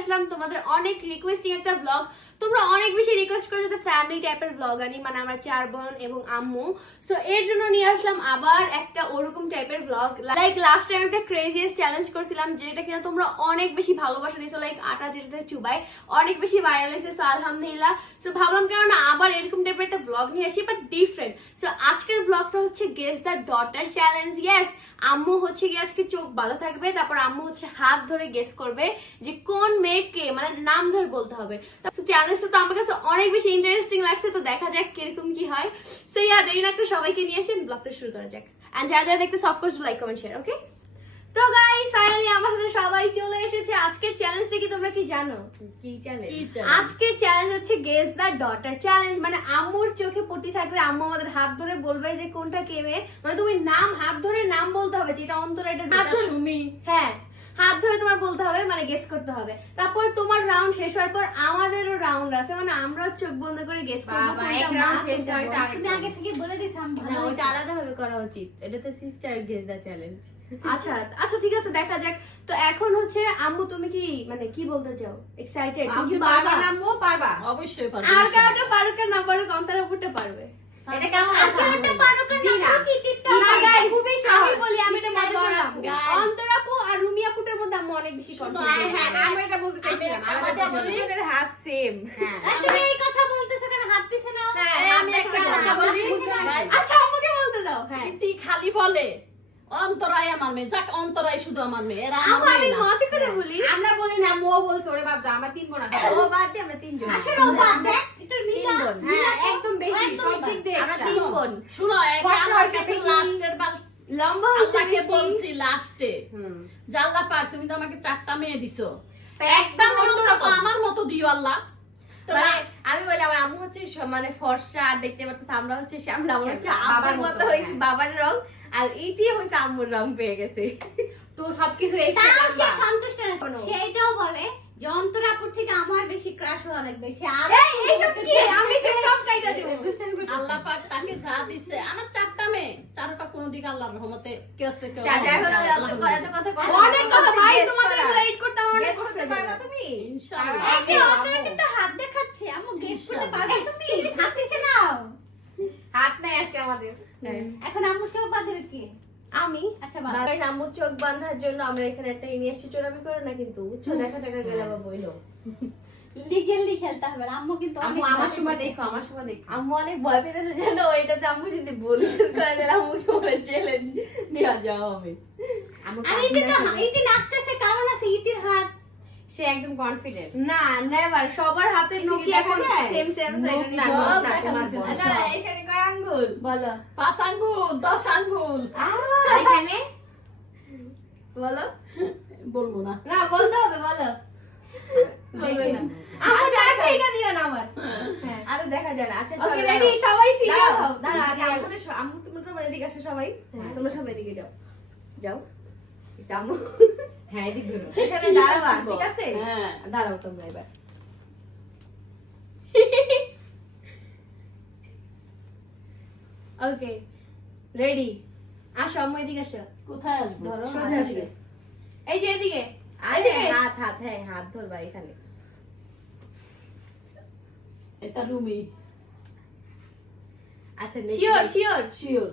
আসলাম, তোমাদের অনেক রিকোয়েস্টিং একটা ব্লগ তোমরা অনেক বেশি রিকোয়েস্ট করে যাতে ফ্যামিলি টাইপের ব্লগ আনি মানে আমার চার বোন এবং আম্মু। সো এর জন্য নিয়ে আসলাম আবার একটা ওরকম টাইপের ব্লগ লাইক লাস্ট টাইম একটা ক্রেজিয়েস্ট চ্যালেঞ্জ করছিলাম, যেটা কিনা তোমরা অনেক বেশি ভালোবাসা দিয়েছ লাইক আটা যেটাতে চুবাই অনেক বেশি ভাইরাল হয়েছে সো আলহামদুলিল্লাহ। সো ভাবলাম কেননা আবার এরকম টাইপের একটা ব্লগ নিয়ে আসি বাট ডিফারেন্ট সো আজকের ব্লগটা হচ্ছে guess the daughter challenge yes আম্মু হচ্ছে গিয়ে আজকে চোখ বাঁধা থাকবে, তারপর আম্মু হচ্ছে হাত ধরে গেস করবে যে কোন মেয়েকে মানে নাম ধরে বলতে হবে। তো চ্যালেঞ্জটা তো আমার কাছে অনেক বেশি ইন্টারেস্টিং লাগছে, তো দেখা যাক কীরকম কি হয়। সো ইয়া দেরি না সবাইকে নিয়ে আসেন ব্লগটা শুরু করা যাক। এন্ড যারা যারা দেখতে of course like comment share okay তো গাইস ফাইনালি আমার সাথে সবাই চলে এসেছে। আজকের চ্যালেঞ্জটা কি তোমরা কি জানো? কি চ্যালেঞ্জ কি আজকে চ্যালেঞ্জ হচ্ছে গেস দা ডটার চ্যালেঞ্জ মানে আম্মুর চোখে পটি থাকলে আম্মু আমাদের হাত ধরে বলবে যে কোনটা কে মেয়ে মানে তুমি নাম হাত ধরে নাম বলতে হবে যেটা অন্তর এটা সুমি। হ্যাঁ হাত ধরে তোমার বলতে হবে মানে গেস করতে হবে। তারপর তোমার রাউন্ড শেষ হওয়ার পর আমাদেরও রাউন্ড আছে মানে আমরা চোখ বন্ধ করে গেস করব বাবা, এক round শেষ হয় তুমি আগে থেকে বলে দিছ আমি না ভালো ওইটা আলাদা ভাবে করা উচিত। এটা তো সিস্টার গেস দা চ্যালেঞ্জ আচ্ছা আচ্ছা ঠিক আছে দেখা যাক। তো এখন হচ্ছে আম্মু তুমি কি মানে কি বলতে চাও? এক্সাইটেড তুমি পারবা পারবা? অবশ্যই পারবে আর কাউটা পারুক আর না পারুক অন্তর উপরটা পারবে। এটা কেমন আর কাউটা পারুক আর না পারুক কি টিকটক না গাইস খুবই আমি বলি আমি এটা মজা করলাম। অন্তর আপু আর রুমি মধ্যে আম্মু অনেক বেশি হ্যাঁ হ্যাঁ আমি এটা বলতে চাইছিলাম আমাদের দুজনের হাত সেম হ্যাঁ তুমি এই কথা বলতেছো কেন? হাত পিছে নাও। হ্যাঁ আমি একটা কথা বলি আচ্ছা আমাকে বলতে দাও। হ্যাঁ। ইতি খালি বলে অন্তরাই আমার মেয়ে যাক অন্তরাই শুধু আমার মেয়ে এরা আমার মেয়ে না। মজা করে বলি। আমরা বলি না মো বলছে ওরে বাদ দাও আমরা তিন বোন আছি ও বাদ দে আমরা তিনজন। আসলে ও বাদ দে একটু মিলা হ্যাঁ একদম বেশি সব দিক দিয়ে আমরা তিন বোন। শুনো একটা আমার কাছে লাস্টের বার লম্বা হইছে আল্লাহকে বলছি লাস্টে হুম। জাল্লা পাক তুমি তো আমাকে চারটা মেয়ে দিছো। একদম আমার মতো দিও আল্লাহ। মানে আমি বলি আমার আম্মু হচ্ছে মানে ফর্সা আর দেখতে পাচ্ছ আমরা হচ্ছে শ্যামলা আমার হচ্ছে বাবার মতো, হয়েছে হ্যাঁ। বাবার রং আর ইতি হচ্ছে আম্মুর রং পেয়ে গেছে। তো সবকিছু সে সন্তুষ্ট না। সেটাও বলে যে অন্তরাপুর থেকে আমার বেশি ক্রাশ হওয়া লাগবে। সে আর আমি সে সব কাইটা দিব। আল্লাহ পাক তাকে যা দিছে আমার চারটা মেয়ে চারটা কোন দিকে আল্লাহর রহমতে কেউ অনেক কথা ভাই তোমাদের এডিট করতে আমার অনেক কষ্ট হয় পারবা তুমি? ইনশাআল্লাহ। এই যে অন্তরা কিন্তু হাত দেখাচ্ছে। আমু গেস করতে পারবে তুমি। হাত পিছে নাও। হাত নাই আজকে আমাদের। এখন চোখ বাঁধবে কি আমি? আচ্ছা আম্মুর চোখ বাঁধার জন্য আমরা এখানে একটা ইনিয়ে এসে চোরামি করো না কিন্তু? উচ্চ দেখা দেখা গেলে আবার বইলো। লিগেলি খেলতে হবে আম্মু কিন্তু আম্মু আমার সময় দেখো আমার সময় দেখো। আম্মু অনেক ভয় পেতেছে এটাতে আম্মু যদি বলে করে দিলে আম্মুকে বলে চ্যালেঞ্জ নেওয়া যাওয়া হবে। আর ইতি তো ইতি নাচতেছে কারণ আছে? ইতির হাত? সে একদম কনফিডেন্ট না নেভার সবার হাতে নোকি এখন সেম সেম নোক না, এখানে কয় আঙ্গুল? বলো। পাঁচ আঙ্গুল দশ আঙ্গুল। এখানে? বলো। বলব না। না বলতে হবে বলো। আমার আচ্ছা, দেখা আচ্ছা। আমার হ্যাঁ, আরও দেখা যায় না। আচ্ছা ওকে রেডি সবাই সিরিয়াল হও দাঁড়াও, আগে আম্মুরে স- তোমরা এদিকে আসো সবাই। তোমরা সবাই এদিকে যাও। যাও। হ্যাঁ এদিক ধরো। এখানে দাঁড়াবা ঠিক আছে? হ্যাঁ। দাঁড়াও তোমরা এবার। ওকে রেডি আসো আম্মু এদিকে আসো। কোথায় আসব? ধরো সোজা হাত এই যে এদিকে আরে হাত হাত হ্যাঁ হাত ধরবা এখানে। এটা রুমি। আচ্ছা শিওর শিওর শিওর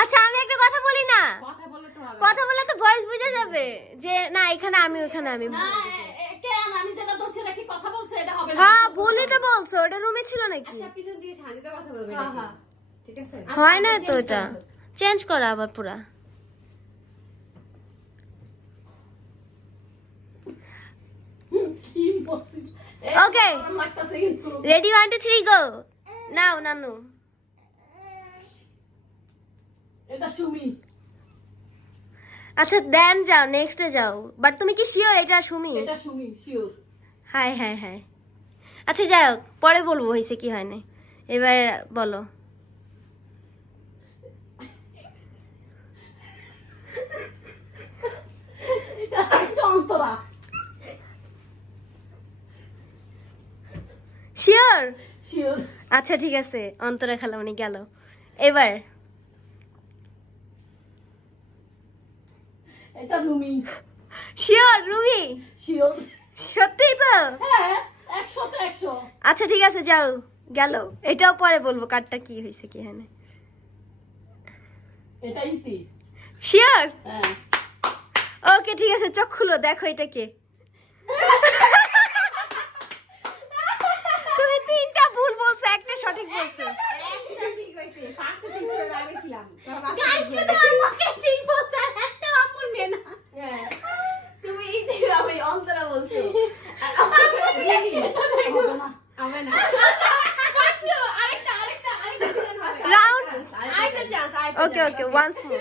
আচ্ছা আমি একটা কথা বলি না? কথা বলে তো হবে। কথা বলে তো ভয়েস বুঝে যাবে যে না এখানে আমি ওখানে আমি না এ- এ- কেন? আমি যেটা তো সেটা কি কথা বলছে? এটা হবে না। হ্যাঁ বলি তো বলছো ওটা রুমে ছিল নাকি? আচ্ছা পিছন দিকে শান্তিতে কথা বলবে হ্যাঁ হ্যাঁ। ঠিক আছে? হয় না তো এটা। চেঞ্জ করা আবার পুরা। কিন্তু ready one two three go now নানু। এটা সুমি। আচ্ছা দেন যাও নেক্সটে যাও। বাট তুমি কি শিওর এটা সুমি? এটা Sumi sure hi hi hi আচ্ছা যাই হোক পরে বলব হয়েছে কি হয় না এবার বলো এটা যন্ত্রা শিওর শিওর আচ্ছা ঠিক আছে। অন্তরা খালামণি গেল। এবার। এটা রুমি। শিওর রুমি। শিওর সত্যি তো? হ্যাঁ আচ্ছা ঠিক আছে যাও। গেল। এটাও পরে বলব কার্ডটা কি হয়েছে কি হ্যাঁ এটা ইতি শিওর হ্যাঁ। ওকে ঠিক আছে চোখ খুলো দেখো এটা কে তুমি তিনটা ভুল বলছো একটা সঠিক বলছো হয়েছে ফার্স্টে ঠিক ছিল না, ছিলাম। গাইস ঠিক শুধু আমাকে ঠিক বলতে একটা আম্মুর মেয়ে না। হ্যাঁ তুমি এই যে আমি অন্তরা বলছো। হবে না। হবে না। আরেকটা আরেকটা আরেকটা রাউন্ড আরেকটা চান্স ওকে ওকে ওয়ান্স মোর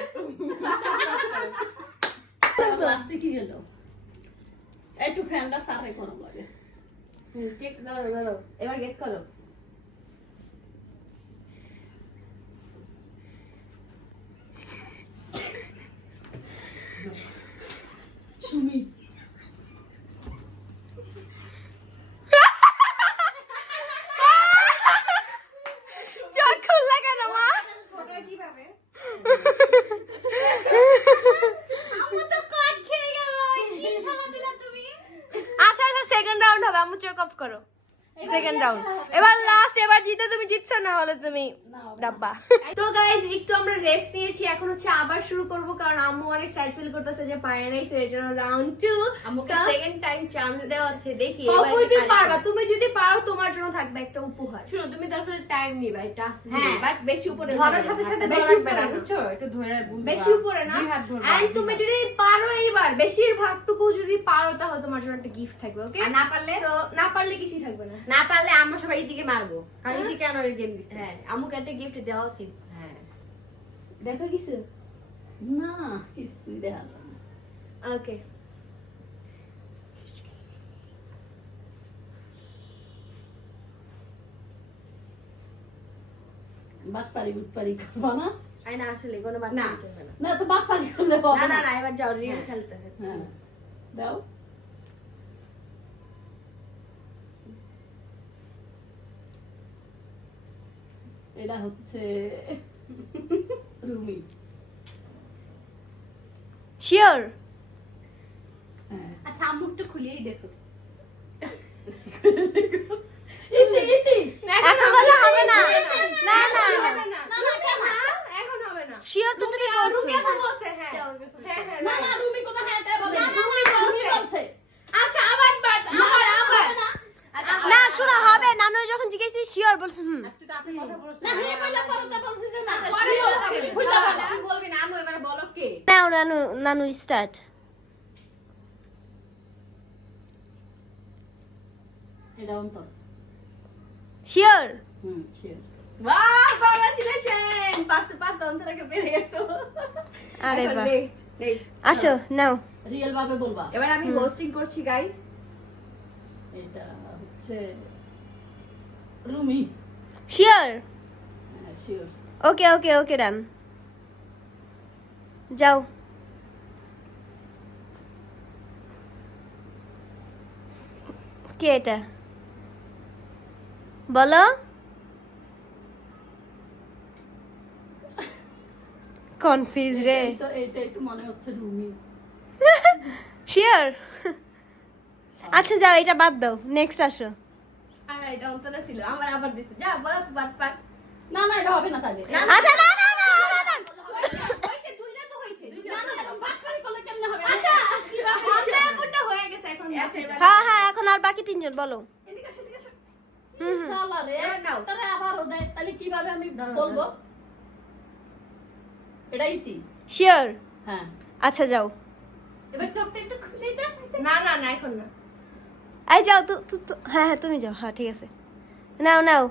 লাস্টে কি গেল একটু ফ্যানটা সারে গরম লাগে। চেক ধরো ধরো এবার গেস করো সুমি চোখ খুললা কেন মা ছোট কীভাবে আম্মু তো কাট খেয়ে গেল কি খেলা দিলা তুমি আচ্ছা আচ্ছা সেকেন্ড রাউন্ড হবে। আমু চেক অফ করো। সেকেন্ড রাউন্ড এবার লাস্ট এবার জিতে তুমি জিতছো না হলে তুমি। ডাব্বা। তো গাইজ একটু আমরা রেস্ট নিয়েছি এখন হচ্ছে আবার শুরু করব কারণ আম্মু অনেক স্যাড ফিল করতেছে যে পারে নাই জন্য রাউন্ড টু আমাকে সেকেন্ড টাইম চান্স দেওয়া হচ্ছে দেখি অবশ্যই তুমি পারবা? তুমি যদি পারো তোমার জন্য থাকবে একটা উপহার। শুনো তুমি দরকার টাইম নিবা এটা আসতে হ্যাঁ। বাট বেশি উপরে ধরার সাথে সাথে বেশি উপরে। বুঝছ? একটু ধরে বুঝবা। বেশি উপরে না। দুই হাত ধরবা, এন্ড তুমি যদি পারো এইবার বেশিরভাগটুকু যদি পারো তাহলে তোমার জন্য একটা গিফট থাকবে ওকে না পারলে? তো না পারলে কিছুই থাকবে না। না পারলে আমরা সবাই এদিকে মারবো কারণ এদিকে কেন গেম দিচ্ছে হ্যাঁ আমাকে একটা গিফট দেওয়া উচিত। হ্যাঁ। দেখো কিছু? না কিছুই দেখা ওকে বাটপারি বুটপারি করবা না? আই না আসলে কোনো বাদ না। না। না তো বাটপারি করলে না না না। না এবার যাও রিয়েল খেলতে হ্যাঁ। দাও। এটা হচ্ছে রুমি। শিওর হ্যাঁ। আচ্ছা আম্মু একটু খুলেই দেখো। ইতি ইতি। এখন বলে হবে না। না না। না। না। না না কেন? না, এখন হবে না। শিওর তো তুমি বলছো। রুমি বলছে হ্যাঁ। হ্যাঁ হ্যাঁ না না রুমি কোনো হ্যাঁ বলে না, না, না, রুমি রুমি রুমি বলছে। বলছে। আচ্ছা আবার বাট আবার না, আবার হবে না। না শোনো হবে নানু যখন জিজ্ঞেসি শিওর বলছো হুম। আর তুই তো আপনি কথা বলছিস না হ্যাঁ কইলা পরে তো বলছি যে না। পরে শিওর, বলতে হবে। খুইলা বলো। তুই বলবি না। আনু এবারে বলো কে? নাও নানু নানু স্টার্ট এটা অন্তর। শিওর হুম শিওর বাহ কংগ্রাচুলেশন পাঁচতে পাঁচ অন্তরাকে পেরে গেছো। আরে বাহ। next, next. আসো নাও। রিয়েল ভাবে বলবা। এবার আমি হোস্টিং করছি গাইস এটা হচ্ছে রুমি শিওর ওকে ওকে ওকে ডান যাও কে এটা বলো কনফিউজ রে. এটাই তো এটাই তো মনে হচ্ছে রুমি শিওর আচ্ছা যাও এটা বাদ দাও। নেক্সট আসো। আর এটা অন্তরা ছিল আমার আবার দিছে যা বলো তো বাট না না এটা হবে না তাহলে আচ্ছা না না না না, না হইছে দুইটা তো হইছে না না এরকম বাটপারি করলে কেমনে হবে আচ্ছা অন্তরা হয়ে গেছে এখন আচ্ছা, হ্যাঁ হ্যাঁ এখন আর বাকি তিনজন বলো সালা রে তাহলে আবার দেয় তাহলে কীভাবে আমি বলব এটা ইতি শিওর হ্যাঁ আচ্ছা যাও এবার চোখটা একটু খুলে দাও না না না এখন না এই যাও তু তু- তু- হ্যাঁ হ্যাঁ তুমি যাও হ্যাঁ ঠিক আছে। নাও নাও।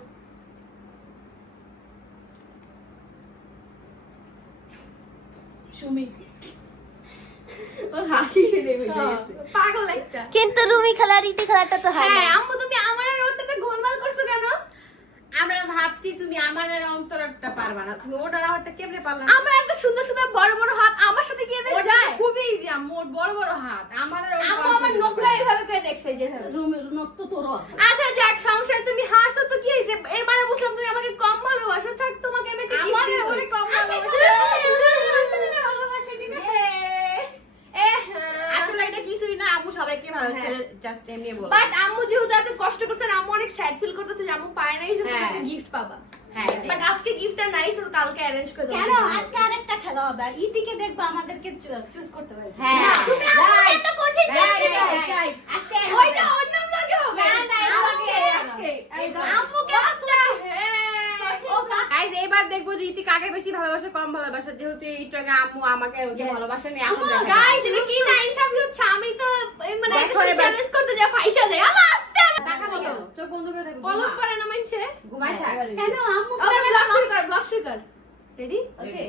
হাসি শুনে হয়ে গেছে। পাগল একটা। কিন্তু রুমি খেলা রীতি খেলাটা তো হয় হ্যাঁ না আম্মু তুমি আমার আর ওটাতে গোলমাল করছ কেন আমরা ভাবছি তুমি আমার আর অন্তরটা পারবা না। তুমি ওটার আমারটা কেমনে পারলা না? আমরা এত সুন্দর সুন্দর বড় বড় হাত আমার সাথে কি ওটা যায়? খুবই ইজি আমার বড় বড় হাত। আমার আর আম্মু আমার নখরা এইভাবে করে দেখছে যে। রুমের নখ তো তোর আছে। আচ্ছা যাক সংসারে তুমি হাসছো তো কি হইছে এর মানে বুঝলাম তুমি আমাকে কম ভালোবাসো। থাক তোমাকে আমি ঠিক gift আমার ওরে কম আচ্ছা, ভালোবাসো। শোনো, শোনো, শোনো, শোনো, ভালোবাসি, ঠিক আছে? ইয়ে! এ, হ্যাঁ। আসলে এটা জাস্ট এমনি বলো। বাট আম্মু যেহেতু এত কষ্ট করছেন আম্মু অনেক স্যাড ফিল করতেছে যে আম্মু পায় নাই যে হ্যাঁ। তুমি গিফট পাবা। হ্যাঁ বাট আজকে গিফটটা নাই তো কালকে অ্যারেঞ্জ করে কেন? আজকে আরেকটা খেলা হবে। ইতিকে দেখবা আমাদেরকে চুজ করতে পারবে। হ্যাঁ তুমি আমাকে এত কঠিন করে দিলে। আজকে ওইটা হবে। অন্য ব্লগে হবে। না, না, আজকে, আজকে, আজকে। আজকে। আম্মুকে একটা হ্যাঁ ও Guys, এবার দেখব যে ইতি কাকে বেশি ভালোবাসে কম ভালোবাসে। যেহেতু একটু আগে আম্মু আমাকে ওকে ভালোবাসে নি দেখা গাইস এটা কি না ইনসাফি হচ্ছে? আমি তো মানে একটা চ্যালেঞ্জ করতে যা ফাইসা যায়। আল্লাহ আস্তে তাকাবো কেন? চোখ বন্ধ করে থাকব বলক। পারে না মানছে ঘুমাই থাক। কেন আম্মু ব্লক শুরু কর ব্লক শুরু কর। রেডি ওকে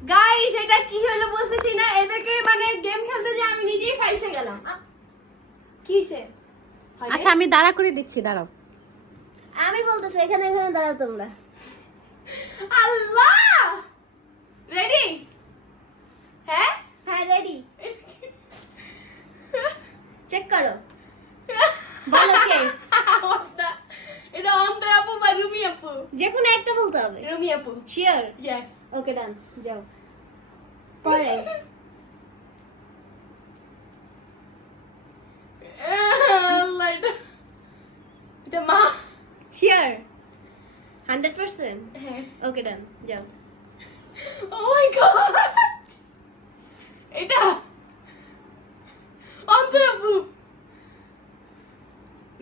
গাইস এটা কি হলো বুঝতেছি না। এদেরকে মানে গেম খেলতে যে আমি নিজেই ফাইসে গেলাম। আ, কি হইছে আচ্ছা আমি দাঁড়া করে দিচ্ছি দাঁড়াও। আমি বলতেছি এখানে এখানে দাঁড়াও তোমরা। আল্লাহ! রেডি হ্যাঁ? হ্যাঁ রেডি চেক করো। বলো কে? এটা অন্তর আপু বা রুমি আপু? যে কোনো একটা বলতে হবে। রুমি আপু। শিওর ইয়েস ওকে ডান যাও। পরে। এটা মা। Sure hundred percent? হ্যাঁ। ওকে ডান যাও। ও মাই গড এটা অন্তর আপু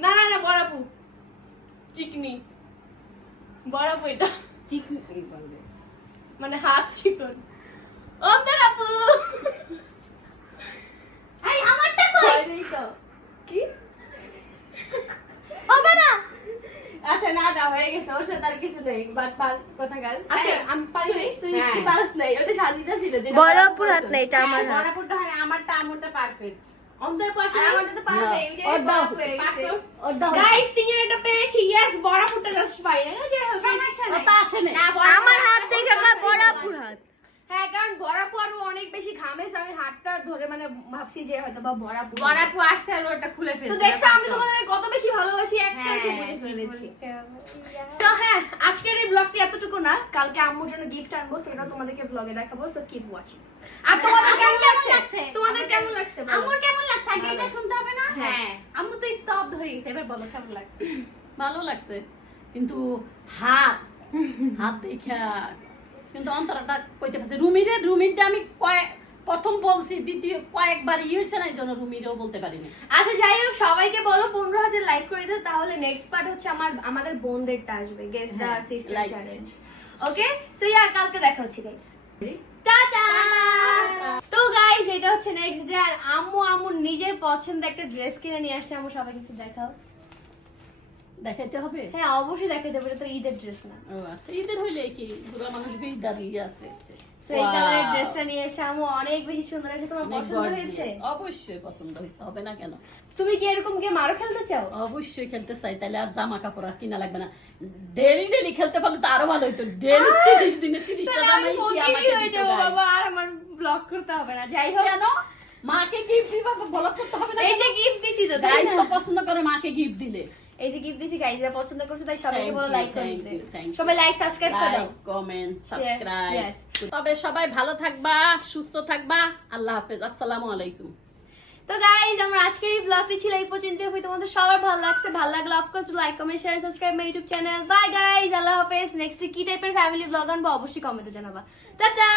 না না না বড় আপু চিকনি। বড় আপু এটা। চিকনি বলবে মানে হাত চিকন। অন্তর আপু এই আমারটা কই বাইরেই তো। কি হবে না আচ্ছা না না হয়ে গেছে ওর সাথে আর কিছু নেই বাট পার কোথাকার আচ্ছা হ্যাঁ। আমি পারি নাই? তুই হ্যাঁ। কি পারস নাই? ওটা শান্তিটা ছিল যেটা বড় বড় আপুর হাত নেই এটা আমার হাত। বড়াপুরটা হয় আমারটা আমুরটা পারফেক্ট অন্তর পাশে আমারটা তো পারবে এই যে ওর দাও। পারছোস? ওর দাও গাইস তিনজন এটা পেরেছি ইয়েস বড় জাস্ট পাই না যে সমস্যা নাই। বড়াপুর আমার হাত থেকে বড় বড় আপুর আপুর হাত হ্যাঁ কারণ বড়াপু আরও অনেক বেশি ঘামে আমি হাতটা ধরে মানে ভাবছি যে হয়তো বা বড়াপু বড়াপু আসছে আর ওটা খুলে তো দেখছ আমি তোমাদের কত বেশি ভালোবাসি একটা হ্যাঁ, বুঝে ফেলেছি। সো হ্যাঁ আজকের এই ব্লগটি এতটুকু না কালকে আম্মুর জন্য গিফট আনব সেটা তোমাদেরকে ব্লগে দেখাবো সো কিপ ওয়াচিং আর তোমাদের কেমন লাগছে? তোমাদের কেমন লাগছে আম্মুর কেমন লাগছে? আগে এটা শুনতে হবে না? হ্যাঁ। আম্মু তো স্টপ হয়ে গেছে এবার বলো কেমন লাগছে? ভালো লাগছে কিন্তু হাত হাত দেখা কিন্তু অন্তরটা কইতে পারছে। রুমিরে রুমিরটা আমি কয়েক প্রথম বলছি দ্বিতীয় কয়েকবার ইয়ে হয়েছে না এই জন্য রুমিরেও বলতে পারিনি। আচ্ছা যাই হোক সবাইকে বলো পনেরো হাজার লাইক করে দিও তাহলে নেক্সট পার্ট হচ্ছে আমার আমাদের বোনদেরটা আসবে গেস দা হ্যাঁ, sister. Challenge okay so yeah কালকে দেখা হচ্ছে গাইস টাটা তো গাইস এটা হচ্ছে নেক্সট ডে আর আম্মু আম্মু নিজের পছন্দের একটা ড্রেস কিনে নিয়ে আসছে আম্মু সবাই কিছু দেখাও। দেখাইতে হবে? হ্যাঁ অবশ্যই দেখাই দেবো এটা তো ঈদের ড্রেস না। ও আচ্ছা ঈদের হইলে কি বুড়া মানুষ ঈদ দাঁড়িয়ে আছে? এই কালারের ড্রেসটা নিয়েছে অনেক বেশি সুন্দর হয়েছে তোমার পছন্দ হয়েছে? অবশ্যই পছন্দ হয়েছে হবে না কেন? তুমি কি এরকম গেম আরও খেলতে চাও? অবশ্যই খেলতে চাই তাহলে আর জামা কাপড় আর কিনা লাগবে না। ডেলি ডেলি খেলতে পারলে তো আরও ভালো হইতো। ডেলি তিরিশ দিনে তিরিশটা তাহলে আমি জামাই কি আমাকে হয়ে যাব বাবা আর আমার ব্লগ করতে হবে না। যাই হোক। কেন? মাকে গিফট দিবা বলক করতে হবে না এই যে গিফট দিছি তো তাই তো পছন্দ করে মাকে গিফট দিলে। এই যে গিফট দিছি গাইজরা পছন্দ করছে তাই সবাইকে বলো লাইক করে দিতে. সবাই লাইক সাবস্ক্রাইব করে দাও। লাইক কমেন্ট সাবস্ক্রাইব তবে সবাই ভালো থাকবা সুস্থ থাকবা। আল্লাহ হাফেজ আসসালামু আলাইকুম। তো গাইজ আমার আজকের এই ব্লগটি ছিল এই পর্যন্ত হই তোমাদের সবার ভালো লাগছে। ভালো লাগলে of course like comment share subscribe my YouTube channel bye guys আল্লাহ হাফেজ। নেক্সট কি টাইপের ফ্যামিলি ব্লগ আনব অবশ্যই কমেন্টে জানাবা। টাটা